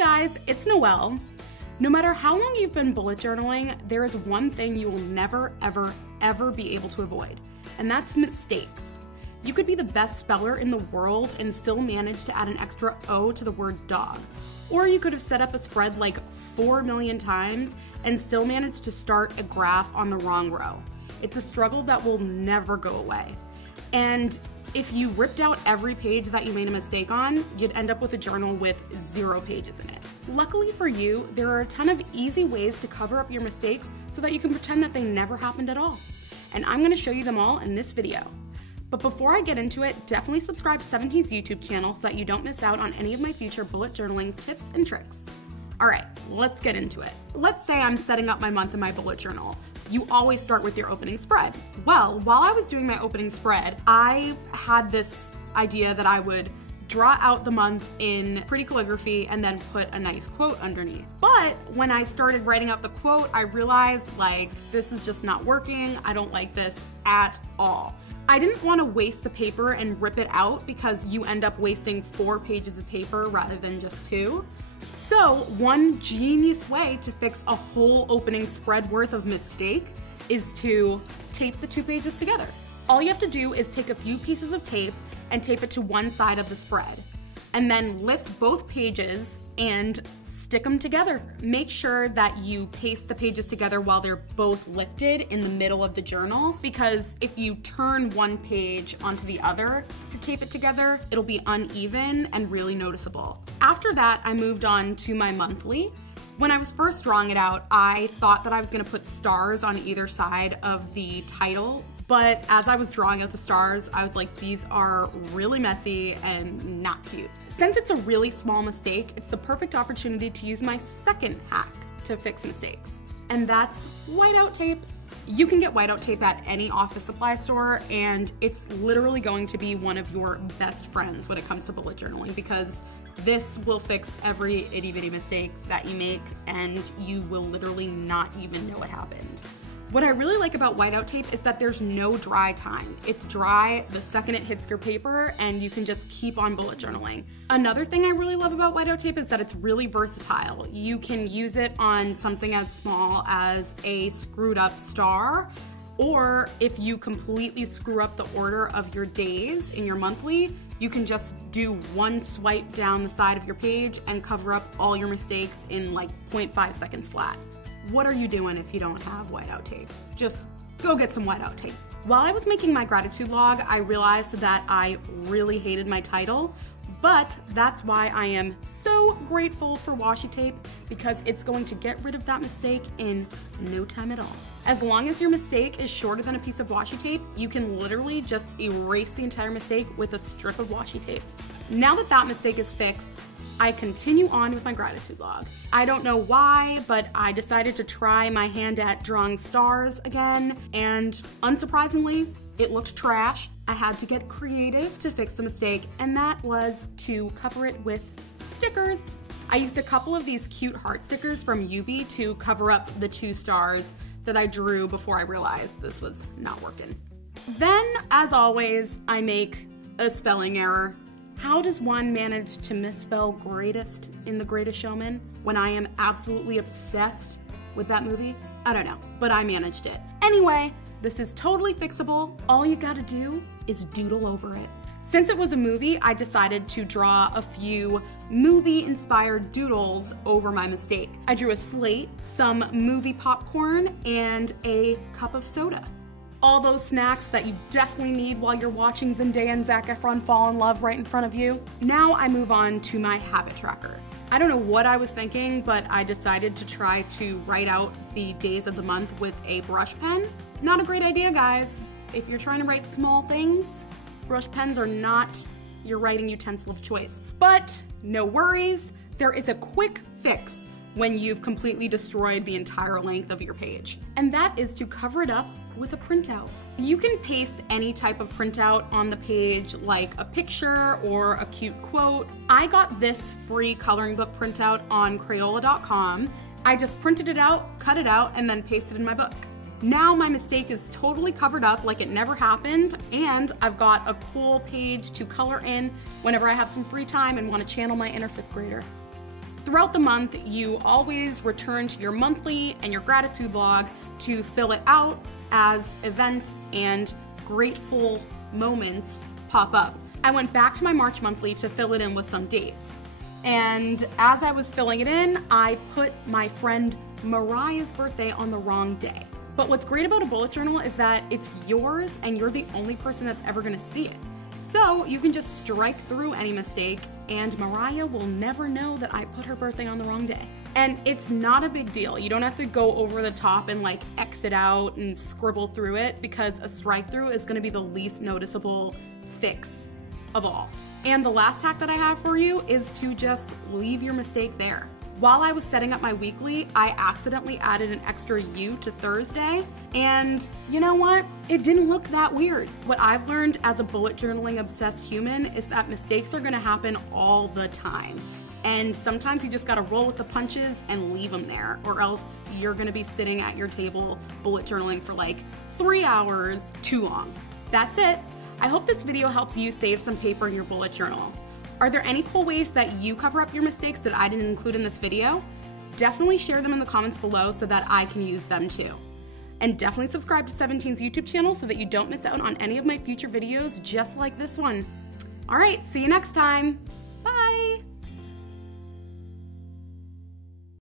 guys, it's Noelle. No matter how long you've been bullet journaling, there is one thing you will never, ever, ever be able to avoid, and that's mistakes. You could be the best speller in the world and still manage to add an extra O to the word dog. Or you could have set up a spread like 4 million times and still manage to start a graph on the wrong row. It's a struggle that will never go away. And if you ripped out every page that you made a mistake on, you'd end up with a journal with 0 pages in it. Luckily for you, there are a ton of easy ways to cover up your mistakes so that you can pretend that they never happened at all. And I'm gonna show you them all in this video. But before I get into it, definitely subscribe to 17's YouTube channel so that you don't miss out on any of my future bullet journaling tips and tricks. All right, let's get into it. Let's say I'm setting up my month in my bullet journal. You always start with your opening spread. Well, while I was doing my opening spread, I had this idea that I would draw out the month in pretty calligraphy and then put a nice quote underneath. But when I started writing out the quote, I realized like, this is just not working. I don't like this at all. I didn't want to waste the paper and rip it out because you end up wasting 4 pages of paper rather than just 2. So one genius way to fix a whole opening spread worth of mistake is to tape the 2 pages together. All you have to do is take a few pieces of tape and tape it to one side of the spread, and then lift both pages and stick them together. Make sure that you paste the pages together while they're both lifted in the middle of the journal, because if you turn one page onto the other to tape it together, it'll be uneven and really noticeable. After that, I moved on to my monthly. When I was first drawing it out, I thought that I was gonna put stars on either side of the title, but as I was drawing out the stars, I was like, these are really messy and not cute. Since it's a really small mistake, it's the perfect opportunity to use my second hack to fix mistakes, and that's whiteout tape. You can get whiteout tape at any office supply store, and it's literally going to be one of your best friends when it comes to bullet journaling, because this will fix every itty bitty mistake that you make, and you will literally not even know what happened. What I really like about whiteout tape is that there's no dry time. It's dry the second it hits your paper, and you can just keep on bullet journaling. Another thing I really love about whiteout tape is that it's really versatile. You can use it on something as small as a screwed up star, or if you completely screw up the order of your days in your monthly, you can just do one swipe down the side of your page and cover up all your mistakes in like 0.5 seconds flat. What are you doing if you don't have whiteout tape? Just go get some whiteout tape. While I was making my gratitude log, I realized that I really hated my title, but that's why I am so grateful for washi tape, because it's going to get rid of that mistake in no time at all. As long as your mistake is shorter than a piece of washi tape, you can literally just erase the entire mistake with a strip of washi tape. Now that that mistake is fixed, I continue on with my gratitude log. I don't know why, but I decided to try my hand at drawing stars again, and unsurprisingly, it looked trash. I had to get creative to fix the mistake, and that was to cover it with stickers. I used a couple of these cute heart stickers from Yubi to cover up the 2 stars that I drew before I realized this was not working. Then, as always, I make a spelling error. How does one manage to misspell greatest in The Greatest Showman when I am absolutely obsessed with that movie? I don't know, but I managed it. Anyway, this is totally fixable. All you gotta do is doodle over it. Since it was a movie, I decided to draw a few movie-inspired doodles over my mistake. I drew a slate, some movie popcorn, and a cup of soda. All those snacks that you definitely need while you're watching Zendaya and Zac Efron fall in love right in front of you. Now I move on to my habit tracker. I don't know what I was thinking, but I decided to try to write out the days of the month with a brush pen. Not a great idea, guys. If you're trying to write small things, brush pens are not your writing utensil of choice. But no worries, there is a quick fix when you've completely destroyed the entire length of your page. And that is to cover it up with a printout. You can paste any type of printout on the page, like a picture or a cute quote. I got this free coloring book printout on Crayola.com. I just printed it out, cut it out, and then pasted it in my book. Now my mistake is totally covered up like it never happened, and I've got a cool page to color in whenever I have some free time and want to channel my inner 5th grader. Throughout the month, you always return to your monthly and your gratitude log to fill it out as events and grateful moments pop up. I went back to my March monthly to fill it in with some dates. And as I was filling it in, I put my friend Mariah's birthday on the wrong day. But what's great about a bullet journal is that it's yours and you're the only person that's ever gonna see it. So you can just strike through any mistake and Mariah will never know that I put her birthday on the wrong day. And it's not a big deal. You don't have to go over the top and like exit out and scribble through it, because a strike through is gonna be the least noticeable fix of all. And the last hack that I have for you is to just leave your mistake there. While I was setting up my weekly, I accidentally added an extra U to Thursday, and you know what? It didn't look that weird. What I've learned as a bullet journaling obsessed human is that mistakes are gonna happen all the time. And sometimes you just gotta roll with the punches and leave them there, or else you're gonna be sitting at your table bullet journaling for like 3 hours too long. That's it. I hope this video helps you save some paper in your bullet journal. Are there any cool ways that you cover up your mistakes that I didn't include in this video? Definitely share them in the comments below so that I can use them too. And definitely subscribe to 17's YouTube channel so that you don't miss out on any of my future videos just like this one. All right, see you next time.